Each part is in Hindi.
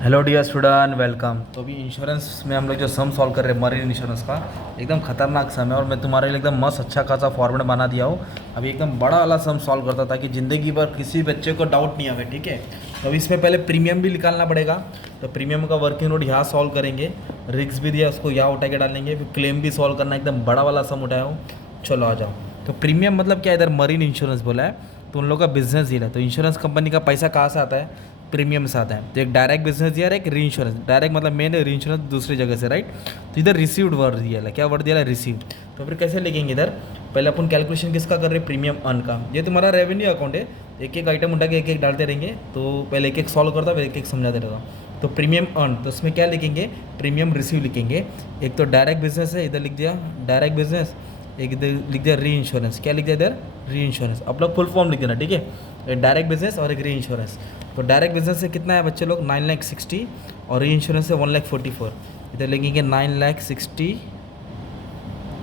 Hello dear student, welcome. तो अभी इंश्योरेंस में हम लोग जो सम सॉल्व कर रहे हैं मरीन इंश्योरेंस का, एकदम खतरनाक सम है और मैं तुम्हारे लिए एकदम मस्त अच्छा खासा फॉर्मेट बना दिया हूँ। अभी एकदम बड़ा वाला सम सॉल्व करता ताकि ज़िंदगी भर किसी बच्चे को डाउट नहीं आवे, ठीक है। तो अभी इसमें पहले प्रीमियम भी निकालना पड़ेगा, तो प्रीमियम का वर्किंग नोट यहाँ सॉल्व करेंगे, रिस्क भी दिया उसको यहाँ उठा के डालेंगे, फिर क्लेम भी सॉल्व करना, एकदम बड़ा वाला सम उठाया हूँ। चलो आ जाओ। तो प्रीमियम मतलब क्या, इधर मरीन इंश्योरेंस बोला है, तो उन लोगों का बिजनेस डील है। तो इंश्योरेंस कंपनी का पैसा कहाँ से आता है? प्रीमियम से आता है। तो एक डायरेक्ट बिजनेस दिया है, एक री इंश्योरेंस। डायरेक्ट मतलब मेन है, री इंश्योरेंस दूसरी जगह से, राइट। तो इधर रिसीव्ड वर्ड दिया है, क्या वर्ड दिया है? रिसीव। तो फिर कैसे लिखेंगे इधर? पहले अपन कैलकुलेशन किसका कर रहे हैं? प्रीमियम अर्न का। ये तुम्हारा रेवेन्यू अकाउंट है, एक एक आइटम उठा के एक एक डालते रहेंगे। तो पहले एक एक सॉल्व करता, फिर एक एक समझाते रहेगा। तो प्रीमियम अर्न, तो उसमें क्या लिखेंगे? प्रीमियम रिसीव लिखेंगे। एक तो डायरेक्ट बिजनेस है, इधर लिख दिया डायरेक्ट बिजनेस, एक इधर लिख दिया री इंश्योरेंस। क्या लिख दिया इधर? री इंश्योरेंस। अपना फुल फॉर्म लिख देना, ठीक है। एक डायरेक्ट बिजनेस और एक री इंश्योरेंस। तो डायरेक्ट बिजनेस से कितना है बच्चे लोग? 9,60,000 और री इंश्योरेंस से 1,44,000। इधर लिखेंगे 9,60,000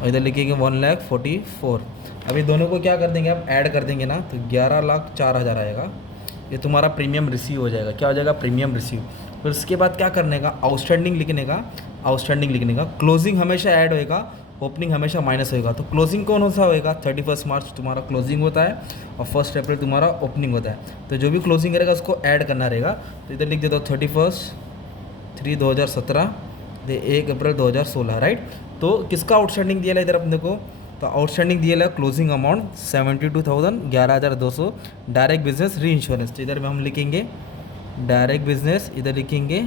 और इधर लिखेंगे 1,44,000। अभी दोनों को क्या कर देंगे? आप ऐड कर देंगे ना, तो 11,04,000 आएगा। ये तुम्हारा प्रीमियम रिसीव हो जाएगा। क्या हो जाएगा? Premium receive. फिर उसके बाद क्या करने का? आउटस्टैंडिंग लिखने का। आउटस्टैंडिंग लिखने का। क्लोजिंग हमेशा ऐड होएगा, ओपनिंग हमेशा माइनस होएगा। तो क्लोजिंग कौन सा होएगा? 31 मार्च तुम्हारा क्लोजिंग होता है और 1 अप्रैल तुम्हारा ओपनिंग होता है। तो जो भी क्लोजिंग रहेगा उसको ऐड करना रहेगा। तो इधर लिख देता हूँ 31/3/2017 1 अप्रैल 2016, राइट। तो किसका आउटस्टैंडिंग दिया है इधर अपने को? तो आउटस्टैंडिंग दिया है क्लोजिंग अमाउंट 72,000, 11,200, डायरेक्ट बिजनेस री इंश्योरेंस। तो इधर में हम लिखेंगे डायरेक्ट बिजनेस, इधर लिखेंगे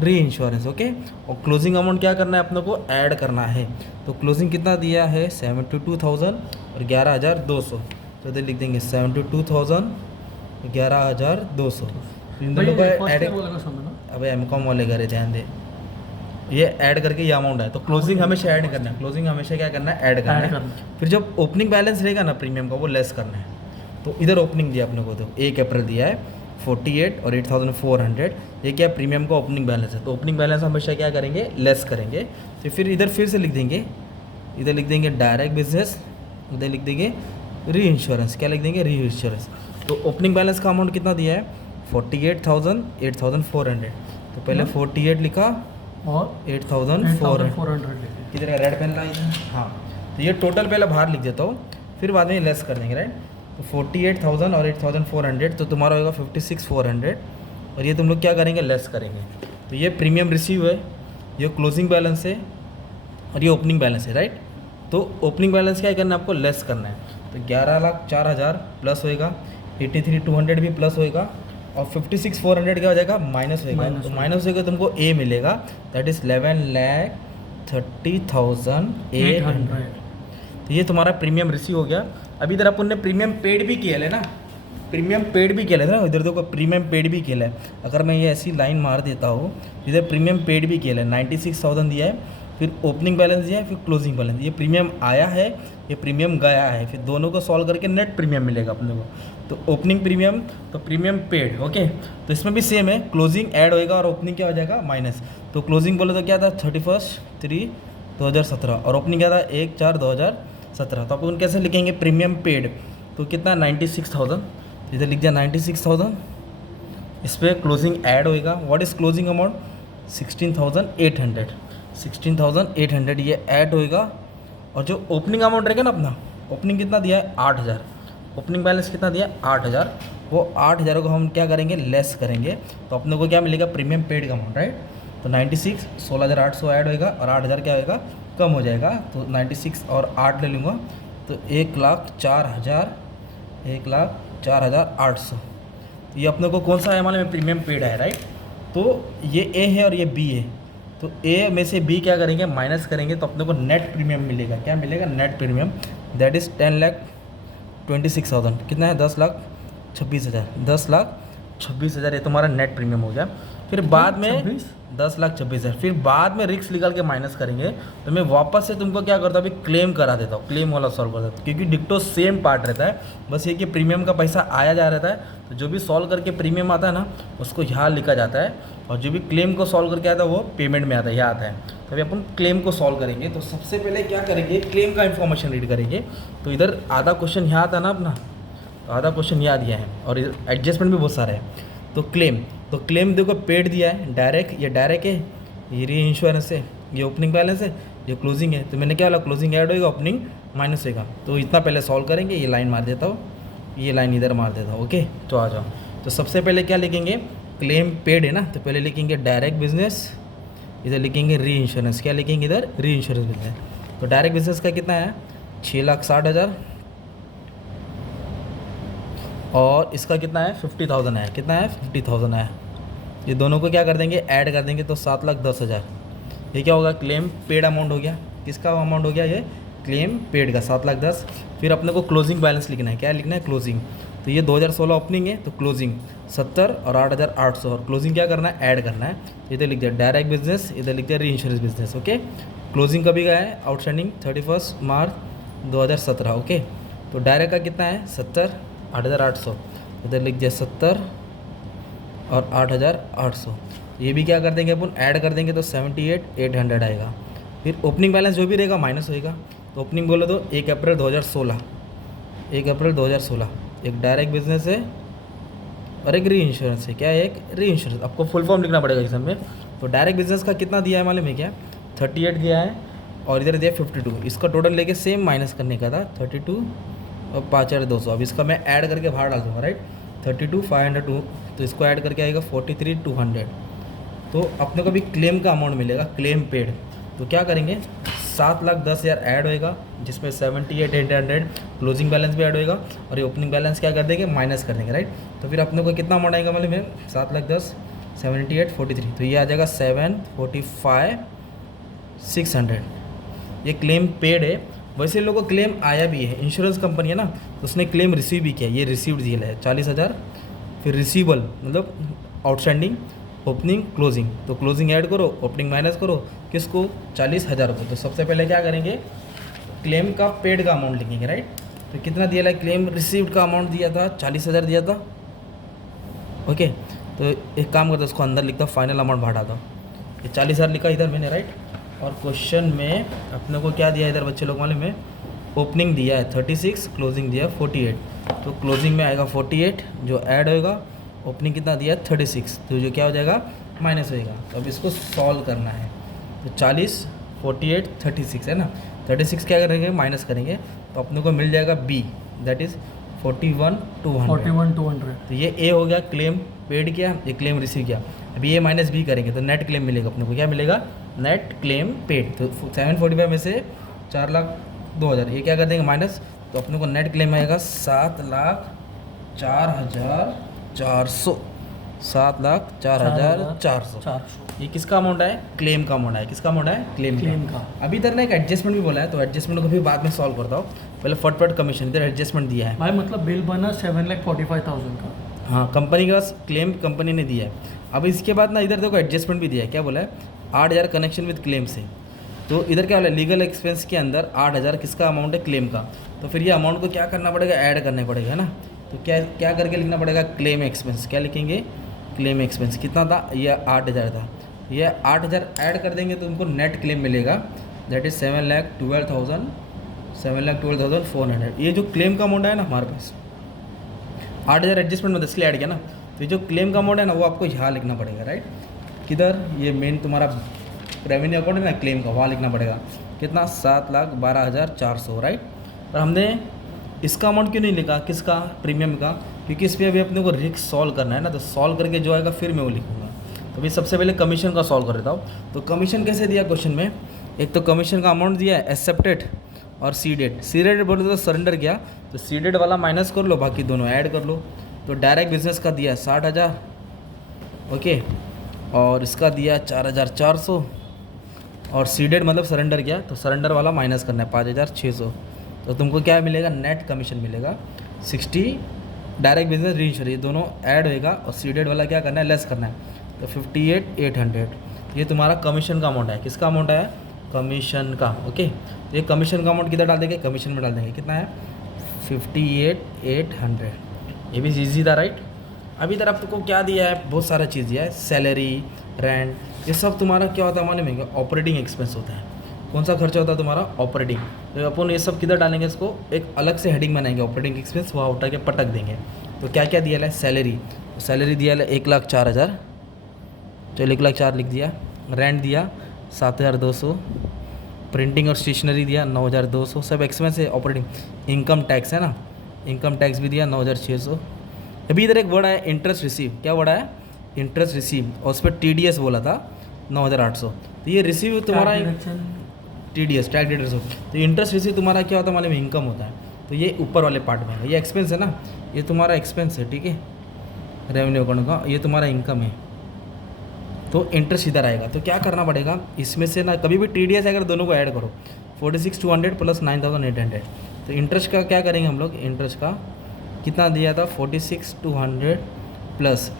री इंश्योरेंस, ओके। और क्लोजिंग अमाउंट क्या करना है अपने को? ऐड करना है। तो क्लोजिंग कितना दिया है? 72,000 और 11,200। तो इधर लिख देंगे 72,000, 11,200। तो इन दोनों को ऐड, अब एम.कॉम वाले करे ध्यान दे, ये ऐड करके ये अमाउंट है। तो क्लोजिंग हमेशा ऐड करना है, क्लोजिंग हमेशा क्या करना है? ऐड करना है। फिर जब ओपनिंग बैलेंस रहेगा ना प्रीमियम का, वो लेस करना है। तो इधर ओपनिंग दिया अपने को, तो 1 अप्रैल दिया है 48 और 8,400। ये क्या? प्रीमियम का ओपनिंग बैलेंस है। तो ओपनिंग बैलेंस हमेशा क्या करेंगे? लेस करेंगे। तो फिर इधर फिर से लिख देंगे, इधर लिख देंगे डायरेक्ट बिजनेस, इधर लिख देंगे री इंश्योरेंस। क्या लिख देंगे? री इंश्योरेंस। तो ओपनिंग बैलेंस का अमाउंट कितना दिया है? 48,000, 8,400। तो पहले 48 लिखा और 8,400। किधर है रेड पेन ला इधर? हाँ। तो ये टोटल पहले बाहर लिख देता हूँ, फिर बाद में लेस कर देंगे, राइट। तो 48,000 और 8,400, तो तुम्हारा होगा 56,400। और ये तुम लोग क्या करेंगे? लेस करेंगे। तो ये प्रीमियम रिसीव है, ये क्लोजिंग बैलेंस है और ये ओपनिंग बैलेंस है, राइट। तो ओपनिंग बैलेंस क्या करना है आपको? लेस करना है। तो 11,04,000 प्लस होएगा, 83,200 भी प्लस होएगा और 56,400 क्या हो जाएगा? माइनस होएगा। तो माइनस होएगा तुमको ए मिलेगा, दैट इज़ 11,30,800। तो ये तुम्हारा प्रीमियम रिसीव हो गया। अभी इधर अपन ने प्रीमियम पेड भी किया है ना, प्रीमियम पेड भी किया है ना, इधर देखो प्रीमियम पेड भी किया है। अगर मैं ये ऐसी लाइन मार देता हूँ, इधर प्रीमियम पेड भी किया है, 96,000 दिया है, फिर ओपनिंग बैलेंस दिया है, फिर क्लोजिंग बैलेंस। ये प्रीमियम आया है, ये प्रीमियम गया है, फिर दोनों को सॉल्व करके नेट प्रीमियम मिलेगा अपने को। तो ओपनिंग प्रीमियम, तो प्रीमियम पेड, ओके। तो इसमें भी सेम है, क्लोजिंग ऐड होएगा और ओपनिंग क्या हो जाएगा? माइनस। तो क्लोजिंग बोले तो क्या था? 31/3/2017 और ओपनिंग क्या था? 1/4/2017। तो अपन कैसे लिखेंगे? प्रीमियम पेड, तो कितना? 96,000। इधर लिख दिया 96,000, इस पर क्लोजिंग ऐड होएगा। What is closing amount? 16,800। 16,800 ये ऐड होएगा। और जो ओपनिंग अमाउंट रहेगा ना अपना, ओपनिंग कितना दिया है? 8,000। ओपनिंग बैलेंस कितना दिया है? 8,000। वो 8,000 को हम क्या करेंगे? लेस करेंगे। तो अपने को क्या मिलेगा? प्रीमियम पेड का अमाउंट, राइट। तो 96, 16,800 ऐड होएगा और 8,000 क्या होएगा? कम हो जाएगा। तो 96 और 8 ले लूँगा, तो 1,04,000, 1,04,800। ये अपने को कौन सा है मालूम है? प्रीमियम पेड है, राइट। तो ये ए है और ये बी है। तो ए में से बी क्या करेंगे? माइनस करेंगे, तो अपने को नेट प्रीमियम मिलेगा। क्या मिलेगा? Net premium, that is 10,26,000। कितना है? 10,26,000। 10,26,000 ये तुम्हारा नेट प्रीमियम हो गया। फिर बाद में 10,26,000, फिर बाद में रिस्क निकाल के माइनस करेंगे। तो मैं वापस से तुमको क्या करता हूँ? अभी क्लेम करा देता हूँ, क्लेम वाला सॉल्व कर देता हूँ, क्योंकि डिक्टो सेम पार्ट रहता है, बस ये कि प्रीमियम का पैसा आया जा रहता है। तो जो भी सॉल्व करके प्रीमियम आता है ना, उसको यहाँ लिखा जाता है, और जो भी क्लेम को सॉल्व करके आता है वो पेमेंट में आता है, यहाँ आता है। तो अभी अपन क्लेम को सॉल्व करेंगे। तो सबसे पहले क्या करेंगे? क्लेम का इन्फॉर्मेशन रीड करेंगे। तो इधर आधा क्वेश्चन यहाँ आता ना अपना, तो आधा क्वेश्चन यहाँ दिया है और एडजस्टमेंट भी बहुत सारे हैं। तो क्लेम, तो क्लेम देखो पेड दिया है, डायरेक्ट, ये डायरेक्ट है, ये री इंश्योरेंस है, ये ओपनिंग बैलेंस है, ये क्लोजिंग है। तो मैंने क्या बोला, क्लोजिंग ऐड होएगा, ओपनिंग माइनस होएगा। तो इतना पहले सॉल्व करेंगे, ये लाइन मार देता हूँ, ये लाइन इधर मार देता हूँ। ओके, तो आ जाओ। तो सबसे पहले क्या लिखेंगे, क्लेम पेड है ना, तो पहले लिखेंगे डायरेक्ट बिजनेस, इधर लिखेंगे री इंश्योरेंस, क्या लिखेंगे इधर, री इंश्योरेंस बिजनेस। तो डायरेक्ट बिजनेस का कितना है, 6,60,000, और इसका कितना है, 50,000 है। कितना है, 50,000 है। ये दोनों को क्या कर देंगे, ऐड कर देंगे, तो 7,10,000। ये क्या होगा, क्लेम पेड अमाउंट हो गया। किसका अमाउंट हो गया, ये क्लेम पेड का 7,10,000। फिर अपने को क्लोजिंग बैलेंस लिखना है, क्या लिखना है, क्लोजिंग। तो ये 2016 ओपनिंग है, तो क्लोजिंग 70 और 8,800, और क्लोजिंग क्या करना है, ऐड करना है। इधर लिख दिया डायरेक्ट बिजनेस, इधर लिख दिया री इंश्योरेंस बिजनेस। ओके, क्लोजिंग कभी का है, आउटस्टैंडिंग 31 मार्च 2017। ओके, तो डायरेक्ट का कितना है, 70, 8,800, इधर लिख दिया 70 और 8,800। ये भी क्या कर देंगे अपन, ऐड कर देंगे, तो 78,800 आएगा। फिर ओपनिंग बैलेंस जो भी रहेगा माइनस होएगा। तो ओपनिंग बोले तो 1 अप्रैल 2016, 1 अप्रैल 2016। एक डायरेक्ट बिजनेस है और एक री इंश्योरेंस है। क्या है, एक री इंश्योरेंस। आपको फुल फॉर्म लिखना पड़ेगा एग्जाम में। तो डायरेक्ट बिजनेस का कितना दिया है मालूम है क्या, 38 दिया है, और इधर दिया 52। इसका टोटल लेके सेम माइनस करने का था, 32 और 5,200। अब इसका मैं ऐड करके बाहर डाल दूँगा, राइट। 32,502, तो इसको ऐड करके आएगा 43,200। तो अपने को भी क्लेम का अमाउंट मिलेगा, क्लेम पेड। तो क्या करेंगे, 7,10,000 ऐड होएगा, जिसमें 78,800 क्लोजिंग बैलेंस भी ऐड होएगा, और ये ओपनिंग बैलेंस क्या कर देंगे, माइनस कर देंगे, राइट। तो फिर अपने को कितना अमाउंट आएगा मालूम है, 7,10,000 78,43, तो ये आ जाएगा 745,600। ये क्लेम पेड है। वैसे लोगों को क्लेम आया भी है, इंश्योरेंस कंपनी है ना, तो उसने क्लेम रिसीव भी किया। ये रिसीव्ड डील है 40,000। फिर रिसीवेबल मतलब आउटस्टैंडिंग, ओपनिंग, क्लोजिंग। तो क्लोजिंग ऐड करो, ओपनिंग माइनस करो, किसको, 40,000 को। तो सबसे पहले क्या करेंगे, क्लेम का पेड का अमाउंट लिखेंगे, राइट। तो कितना दिया है, क्लेम रिसीव्ड का अमाउंट दिया था 40,000 दिया था। ओके, तो एक काम करता हूँ, उसको अंदर लिखता हूँ, फाइनल अमाउंट बढ़ा दो। ये 40,000 लिखा इधर मैंने, राइट। और क्वेश्चन में अपने को क्या दिया है इधर बच्चे लोग मालूम में, ओपनिंग दिया है 36, क्लोजिंग दिया है 48। तो क्लोजिंग में आएगा 48 जो ऐड होएगा, ओपनिंग कितना दिया है 36, तो जो क्या हो जाएगा, माइनस होएगा। तो अब इसको सॉल्व करना है। तो 40, 48, 36 है ना, 36 क्या करेंगे, माइनस करेंगे, तो अपने को मिल जाएगा बी, दैट इज़ 41,200। तो ये ए हो गया, क्लेम पेड किया, ये क्लेम रिसीव किया। अभी ए माइनस बी करेंगे तो नेट क्लेम मिलेगा अपने को, क्या मिलेगा, नेट क्लेम पेड। तो 745 में से 4,02,000 ये क्या कर देंगे माइनस, तो अपने को नेट क्लेम आएगा 7,04,400, 7,04,400। ये किसका अमाउंट है, क्लेम का अमाउंट है। किसका अमाउंट है, क्लेम का। अभी इधर ना एक एडजस्टमेंट भी बोला है, तो एडजस्टमेंट को भी बाद में सॉल्व करता हूँ। पहले फटफट कमीशन, इधर एडजस्टमेंट दिया है भाई, मतलब बिल बना 7,45,000 का। हाँ, कंपनी का क्लेम कंपनी ने दिया है। अब इसके बाद ना इधर देखो एडजस्टमेंट भी दिया है। क्या बोला है, 8,000 कनेक्शन विद क्लेम से। तो इधर क्या बोला, लीगल एक्सपेंस के अंदर 8,000 किसका अमाउंट है, क्लेम का। तो फिर ये अमाउंट को क्या करना पड़ेगा, ऐड करना पड़ेगा, है ना। तो क्या क्या करके लिखना पड़ेगा, क्लेम एक्सपेंस। क्या लिखेंगे, क्लेम एक्सपेंस कितना था, ये 8,000 था। ये 8,000 ऐड कर देंगे तो उनको नेट क्लेम मिलेगा, दैट इज़ 7,12,400। ये जो क्लेम का अमाउंट है ना हमारे पास, 8,000 एडजस्टमेंट में 10 ऐड किया ना, तो ये जो क्लेम का अमाउंट है ना वो आपको यहाँ लिखना पड़ेगा, राइट। किधर, ये मेन तुम्हारा रेवेन्यू अकाउंट है ना क्लेम का, वहाँ लिखना पड़ेगा। कितना, 7,12,400, राइट। और हमने इसका अमाउंट क्यों नहीं लिखा, किसका, प्रीमियम का, क्योंकि इस पर अभी अपने को रिस्क सॉल्व करना है ना, तो सॉल्व करके जो आएगा फिर मैं वो लिखूँगा। तो अभी सबसे पहले कमीशन का सॉल्व कर देता हूँ। तो कमीशन कैसे दिया क्वेश्चन में, एक तो कमीशन का अमाउंट दिया है एक्सेप्टेड और सीडेड। सीडेड बोले तो सरेंडर किया, तो सीडेड वाला माइनस कर लो, बाकी दोनों ऐड कर लो। तो डायरेक्ट बिजनेस का दिया 60,000, ओके, और इसका दिया 4,400, और सीडेड मतलब सरेंडर किया, तो सरेंडर वाला माइनस करना है 5,600। तो तुमको क्या मिलेगा, नेट कमीशन मिलेगा 60। डायरेक्ट बिजनेस री इंश्योरेंस, ये दोनों ऐड होएगा, और सीडेड वाला क्या करना है, लेस करना है, तो 58,800। ये तुम्हारा कमीशन का अमाउंट है। किसका अमाउंट है, कमीशन का। ओके, ये कमीशन का अमाउंट किधर डाल देंगे, कमीशन में डाल देंगे। कितना है, 58,800। ये भी ईजी था, राइट। अभी इधर आपको क्या दिया है, बहुत सारा चीज़ दिया है, सैलरी, रेंट, ये सब तुम्हारा क्या होता है मालूम है, ऑपरेटिंग एक्सपेंस होता है। कौन सा खर्चा होता है तुम्हारा, ऑपरेटिंग। तो अपन ये सब किधर डालेंगे, इसको एक अलग से हेडिंग बनाएंगे, ऑपरेटिंग एक्सपेंस, वहाँ उठा के पटक देंगे। तो क्या क्या दिया है, सैलरी, सैलरी दिया है 1,04,000, चलो 1,04,000 लिख दिया। रेंट दिया 7,200, प्रिंटिंग और स्टेशनरी दिया 9,200, सब एक्सपेंस है। ऑपरेटिंग इनकम टैक्स है ना, इनकम टैक्स भी दिया 9,600। अभी इधर एक वर्ड आया इंटरेस्ट रिसीव, क्या वर्ड आया? इंटरेस्ट रिसीव, और उस पर TDS बोला था 9,800। तो ये रिसीव तुम्हारा TDS टैक्स डिडक्शन, तो इंटरेस्ट रिसीव तुम्हारा क्या होता है मालूम है? इनकम होता है। तो ये ऊपर वाले पार्ट में है, ये एक्सपेंस है ना, ये तुम्हारा एक्सपेंस है, ठीक है, रेवेन्यू अकाउंट का, ये तुम्हारा इनकम है। तो इंटरेस्ट इधर आएगा। तो क्या करना पड़ेगा इसमें से ना, कभी भी TDS अगर दोनों को ऐड करो 46,200 प्लस 9,800, तो इंटरेस्ट का क्या करेंगे हम लोग? इंटरेस्ट का कितना दिया था? 46,200 प्लस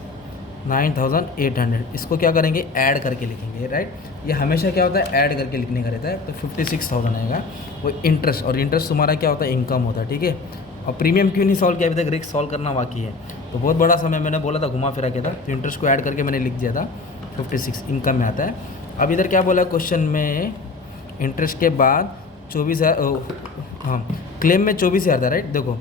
9,800, इसको क्या करेंगे? ऐड करके लिखेंगे, राइट। ये हमेशा क्या होता है? ऐड करके लिखने का रहता है। तो 56,000 आएगा वो इंटरेस्ट, और इंटरेस्ट तुम्हारा क्या होता है? इनकम होता है, ठीक है। और प्रीमियम क्यों नहीं सॉल्व किया अभी तक? रिस्क सॉल्व करना बाकी है, तो बहुत बड़ा समय मैंने बोला था घुमा फिरा के था, तो इंटरेस्ट को ऐड करके मैंने लिख दिया था 56 इनकम में आता है। अब इधर क्या बोला क्वेश्चन में? इंटरेस्ट के बाद 24,000, हाँ क्लेम में 24,000 था, राइट। देखो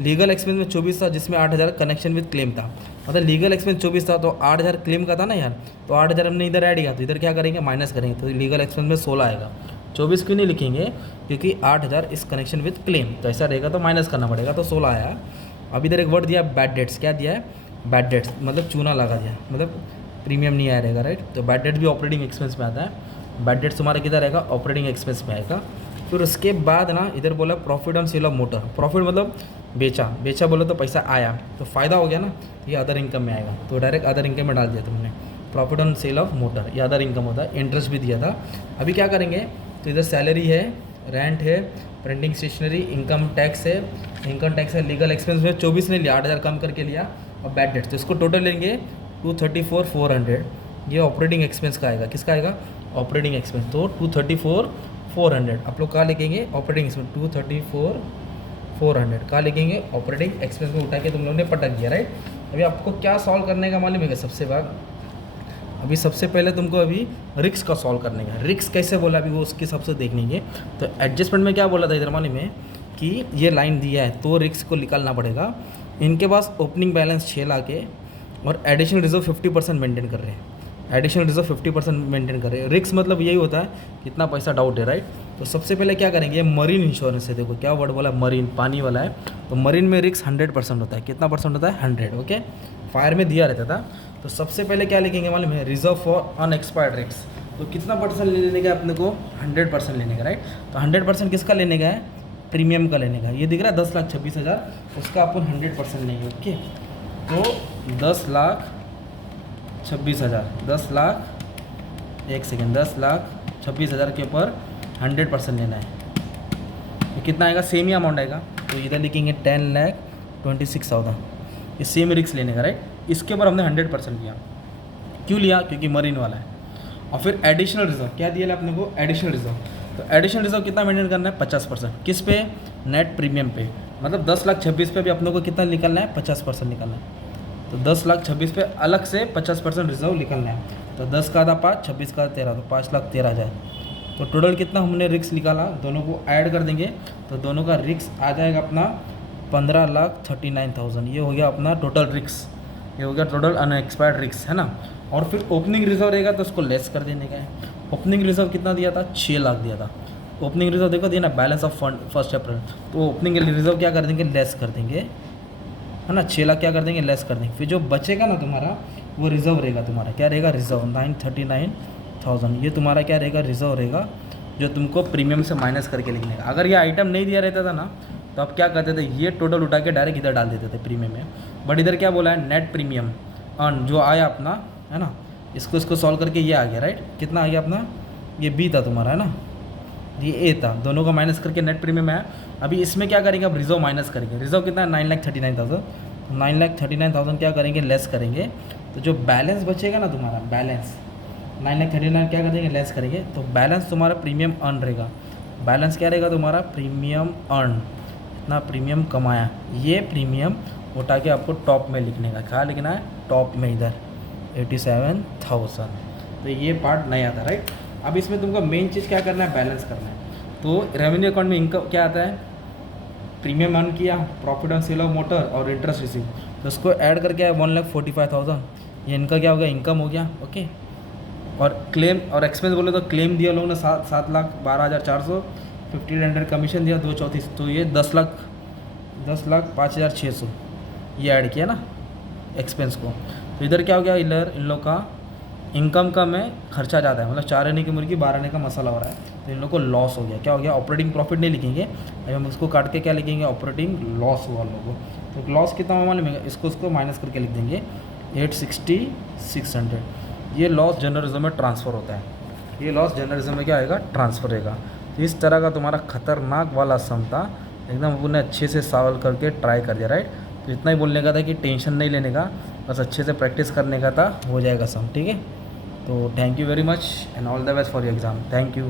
लीगल एक्सपेंस में 24 था, जिसमें 8,000 कनेक्शन विद क्लेम था, मतलब लीगल एक्सपेंस 24 था, तो 8,000 क्लेम का था ना यार, तो 8,000 हमने इधर ऐड किया, तो इधर क्या करेंगे? माइनस करेंगे, तो लीगल एक्सपेंस में 16 आएगा। 24 क्यों नहीं लिखेंगे? क्योंकि 8,000 इस कनेक्शन विद क्लेम, तो ऐसा रहेगा, तो माइनस करना पड़ेगा, तो 16 आया। अब इधर एक वर्ड दिया बैड डेट्स, क्या दिया है? बैड डेट्स, मतलब चूना लगा दिया, मतलब प्रीमियम नहीं आया रहेगा, राइट। तो बैड डेट भी ऑपरेटिंग एक्सपेंस में आता है। बैड डेट्स तुम्हारा किधर आएगा? ऑपरेटिंग एक्सपेंस में आएगा। फिर उसके बाद ना इधर बोला profit on sale of motor, profit मतलब बेचा बोलो तो पैसा आया, तो फ़ायदा हो गया ना, ये अदर इनकम में आएगा, तो डायरेक्ट अदर इनकम में डाल दिया तुमने। Profit on sale of motor, ये अदर इनकम होता है। इंटरेस्ट भी दिया था। अभी क्या करेंगे? तो इधर सैलरी है, रेंट है, प्रिंटिंग स्टेशनरी, इनकम टैक्स है, लीगल एक्सपेंस में 24 ने लिया, 8,000 कम करके लिया, और बैड डेट्स, तो इसको टोटल लेंगे 234,400, ये ऑपरेटिंग एक्सपेंस का आएगा। किसका आएगा? ऑपरेटिंग एक्सपेंस, तो 234,400 आप लोग कहाँ लिखेंगे? ऑपरेटिंग एक्सपेंस 234,400 कहाँ लिखेंगे? ऑपरेटिंग एक्सपेंस में उठा के तुम लोगों ने पटक दिया, राइट। अभी आपको क्या सॉल्व करने का मालूम है? अभी सबसे पहले तुमको अभी रिक्स का सॉल्व करने का। रिक्स कैसे बोला अभी वो उसके हिसाब से देखेंगे। तो एडजस्टमेंट में क्या बोला था इधर मालूम है? कि ये लाइन दिया है तो रिक्स को निकालना पड़ेगा। इनके पास ओपनिंग बैलेंस 6 लाख है और एडिशनल रिजर्व 50% मेंटेन कर रहे हैं। एडिशनल रिजर्व 50% मेंटेन कर रहे हैं। रिक्स मतलब यही होता है कितना पैसा डाउट है, राइट। तो सबसे पहले क्या करेंगे? मरीन इंश्योरेंस है, देखो क्या वर्ड बोला? मरीन, पानी वाला है। तो मरीन में रिक्स 100% होता है। कितना परसेंट होता है? 100, ओके। फायर में दिया रहता था। तो सबसे पहले क्या लिखेंगे मालूम है? रिजर्व फॉर अनएक्सपायर्ड रिक्स। तो कितना परसेंट लेने का अपने को? 100% लेने का, राइट। तो 100% किसका लेने का है? प्रीमियम का लेने का। ये दिख रहा है 10,26,000, उसका अपन 100% लेंगे, ओके। तो 10,26,000, 10,26,000 के ऊपर 100% लेना है। तो कितना आएगा? सेम ही अमाउंट आएगा। तो इधर लिखेंगे 10,26,000, ये सेम रिक्स लेने का, राइट। इसके ऊपर हमने 100% लिया। क्यों लिया? क्योंकि मरीन वाला है। और फिर एडिशनल रिजर्व क्या दिया अपने को? Additional reserve. तो एडिशनल रिजर्व कितना मेंटेन करना है? 50%। किस पे? नेट प्रीमियम पे। मतलब 10,26,000 पे भी अपने को कितना निकलना है? 50% निकलना है। तो 10,26,000 पे अलग से 50% रिजर्व निकलना है। तो 10 का आधा 5, 26 का 13, तो 5,13,000। तो टोटल कितना हमने रिक्स निकाला? दोनों को ऐड कर देंगे तो दोनों का रिक्स आ जाएगा अपना 15,39,000। ये हो गया अपना टोटल रिक्स, ये हो गया टोटल अनएक्सपायर्ड रिक्स, है ना। और फिर ओपनिंग रिजर्व रहेगा तो उसको लेस कर देने का है। ओपनिंग रिजर्व कितना दिया था? 6 लाख दिया था। ओपनिंग रिजर्व देखो दिया ना, बैलेंस ऑफ फंड 1 अप्रैल। तो ओपनिंग रिजर्व क्या कर देंगे? लेस कर देंगे, है ना। 6 लाख क्या कर देंगे? लेस कर देंगे। फिर जो बचेगा ना तुम्हारा वो रिजर्व रहेगा तुम्हारा। क्या रहेगा? रिजर्व 939,000। ये तुम्हारा क्या रहेगा? रिजर्व रहेगा, जो तुमको प्रीमियम से माइनस करके लिखने का। अगर ये आइटम नहीं दिया रहता था ना तो आप क्या करते थे? ये टोटल उठा के डायरेक्ट इधर डाल देते थे प्रीमियम में। बट इधर क्या बोला है? नेट प्रीमियम अर्न जो आया अपना, है ना। इसको सॉल्व करके ये आ गया, राइट। कितना आ गया अपना? ये बी था तुम्हारा, है ना, ये ए था। दोनों को माइनस करके नेट प्रीमियम आया। अभी इसमें क्या करेंगे? अब रिजर्व माइनस करेंगे। रिजर्व कितना है? 9,39,000। 9,39,000 क्या करेंगे? लेस करेंगे। तो जो बैलेंस बचेगा ना तुम्हारा, बैलेंस 9,39,000 क्या कर देंगे? लेस करेंगे। तो बैलेंस तुम्हारा प्रीमियम अर्न रहेगा। बैलेंस क्या रहेगा तुम्हारा? Premium earn. इतना प्रीमियम कमाया, ये प्रीमियम उठा के आपको टॉप में लिखने का। क्या लिखना है? टॉप में इधर 87,000। तो ये पार्ट नहीं आता, राइट। अब इसमें तुमको मेन चीज़ क्या करना है? बैलेंस करना है। तो रेवेन्यू अकाउंट में इनकम क्या आता है? प्रीमियम अर्न किया, profit on sale of motor और इंटरेस्ट रिसीव। तो उसको ऐड करके आया 1,45,000, ये इनका क्या हो गया, इनकम हो गया। ओके, और क्लेम और एक्सपेंस बोले तो क्लेम दिया लोगों ने 7,12,400, 1,500 कमीशन दिया 234, तो ये 10,05,600 ये ऐड किया ना एक्सपेंस को। तो इधर क्या हो गया, इधर इन लोग का इनकम कम है, खर्चा ज़्यादा है, मतलब 4 आने की मुर्गी 12 आने का मसाला हो रहा है, तो इन लोग को लॉस हो गया। क्या हो गया, ऑपरेटिंग प्रॉफिट नहीं लिखेंगे, अभी हम उसको काट के क्या लिखेंगे, ऑपरेटिंग लॉस हुआ लोगों को। तो लॉस कितना हुआ मालूम है, इसको माइनस करके लिख देंगे 860,600। ये लॉस जनरल रिजर्व में ट्रांसफ़र होता है, ये लॉस जनरल रिजर्व में क्या आएगा, ट्रांसफ़र रहेगा। तो इस तरह का तुम्हारा खतरनाक वाला सम था, एकदम अपने अच्छे से सॉल्व करके ट्राई कर दिया, राइट। तो इतना ही बोलने का था कि टेंशन नहीं लेने का, बस अच्छे से प्रैक्टिस करने का था, हो जाएगा सम, ठीक है। तो thank you very much and all the best for your exam, thank you.